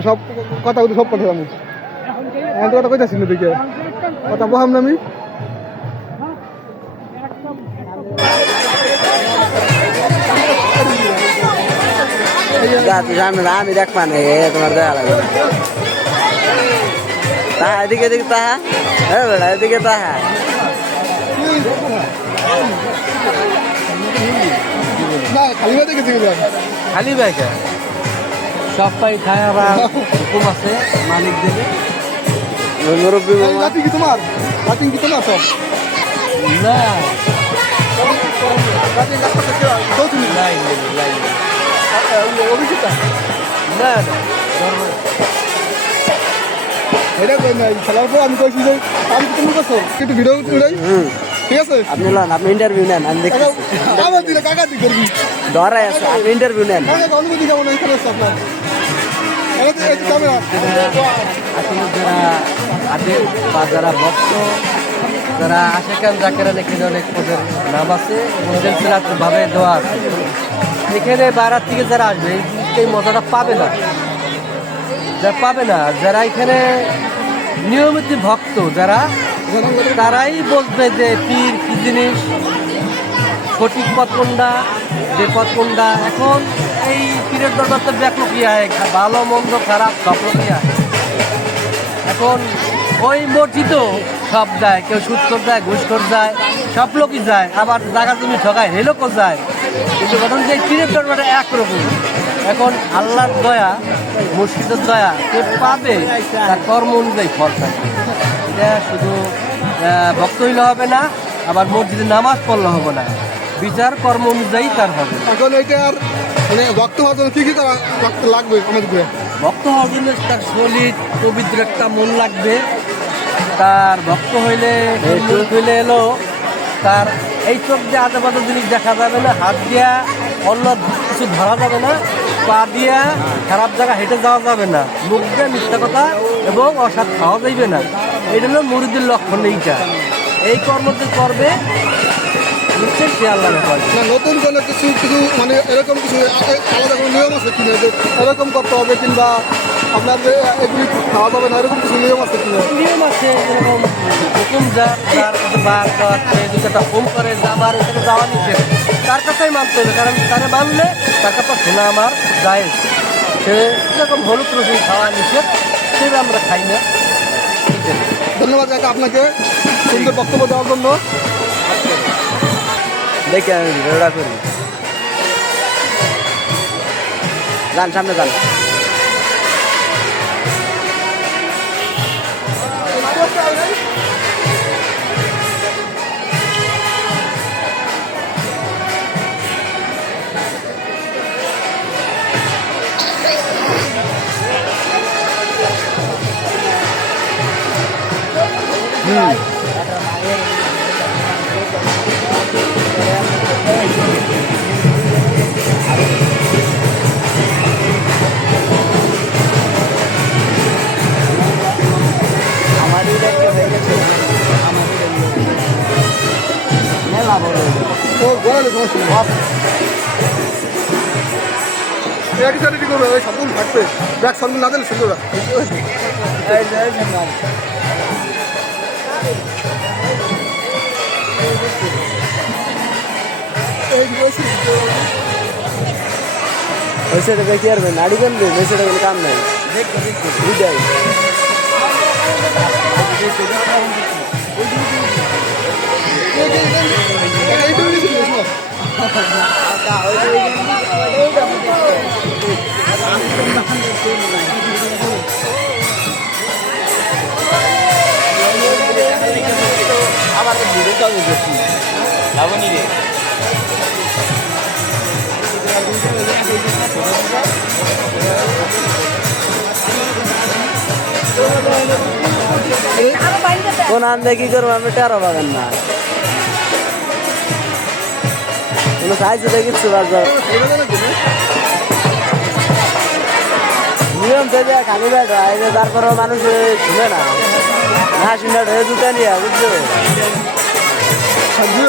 সব কথা সব কথা আমি এখন তো কথা কইতাছি না দিকে কথা বহাম না আমি আমি দেখ মানে তোমার দেখা লাগবে তাহা এদিকে এদিকে তাহা হ্যাঁ বেড়া এদিকে তাহা খালি বাইকে সবাই খায় আবার হুকুম আছে মালিক দেবে মুরব্বী কি তোমার কি তোমার সব না অভিষেকটা না এটা খেলার পর আমি কইছি যে আমি তুমি করছো একটু ভিডিও উঠাই ঠিক আছে আপনি ইন্টারভিউ নেন আমি দেখি আমার দিলে কাকা দি করবি ডরাই আছে আপনি ইন্টারভিউ নেন অনুমতি কেমন এখানে আপনার ক্যামেরা আসলে যারা আদের বা যারা ভক্ত যারা আশেকান জাকেরা এখানে অনেক পদের নাম আছে ভাবে দেওয়া আছে এখানে বাইরের থেকে যারা আসবে এই মজাটা পাবে না যারা এখানে নিয়মিত ভক্ত যারা তারাই বলবে যে পীর কি জিনিস সঠিক পথ কোনটা যে পথ কোনটা এখন এই পীরের দরবার তো ব্যাকলকিয়া ভালো মন্দ খারাপ সব লোকই এখন ওই মসজিদও সব যায় কেউ সুৎখোর যায় ঘুষখোর যায় সব লোকই যায় আবার জায়গা তুমি ঠকায় হে লোকও যায় কিন্তু এখন যে পীরের দরবারটা একরকম এখন আল্লাহর দয়া মুর্শিদের দয়া কে পাবে তার কর্ম অনুযায়ী ফল থাকে এটা শুধু ভক্ত হইলে হবে না আবার মসজিদে নামাজ পড়লে হবে না বিচার কর্ম অনুযায়ী তার হবে এখন এইটার মানে ভক্ত হওয়ার জন্য কি করা লাগবে আমাদের ভক্ত হওয়ার জন্য তার সলিড পবিত্র একটা মন লাগবে তার ভক্ত হইলে এলো তার এই চোখ দিয়ে আজেবাজে জিনিস দেখা যাবে না হাত দিয়া অন্য কিছু ধরা যাবে না পা দিয়া খারাপ জায়গা হেঁটে যাওয়া যাবে না মুখ দিয়ে মিথ্যা কথা এবং অসৎ খাওয়া যাইবে না এটা হলো মুরিদের লক্ষণ এইটা এই কর্ম যে করবে নিশ্চয়ই সে আল্লাহ নতুন কোনো কিছু মানে এরকম কিছু আলাদা কোনো নিয়ম আছে কিনা যে এরকম করতে হবে কিংবা আপনার এগুলি খাওয়া যাবে না এরকম কিছু নিয়ম আছে কিনা নিয়ম আছে যেরকম হুকুম যার কাছে বার আছে যদি একটা ফোন করে যে আমার এখানে যাওয়া নিষেধ তার কাছেই মানতে হবে কারণ তারা মানলে তার কথা শোনা আমার যায় সে এরকম হলুদ রসুন খাওয়া নিষেধ সেটা আমরা খাই না ধন্যবাদ কাকা আপনাকে সুন্দর বক্তব্য দেওয়ার জন্য দেখে আমি ভিডিওটা করি যান সামনে যান সাবধান থাকবে ব্যাগ সামনে না দিলে সুন্দর वैसे देखिए यार नाड़ी बन गई वैसे काम नहीं কোন আনলে কি করবো আমি টেরো পাবেন না কোনো সাহায্য দেখিচ্ছি বাজার নিয়ম থেকে খালি বেটা এই যে তারপরেও মানুষ শুনে না না শুনে ঢেউ জুতা নিয়ে বুঝছো সাহায্য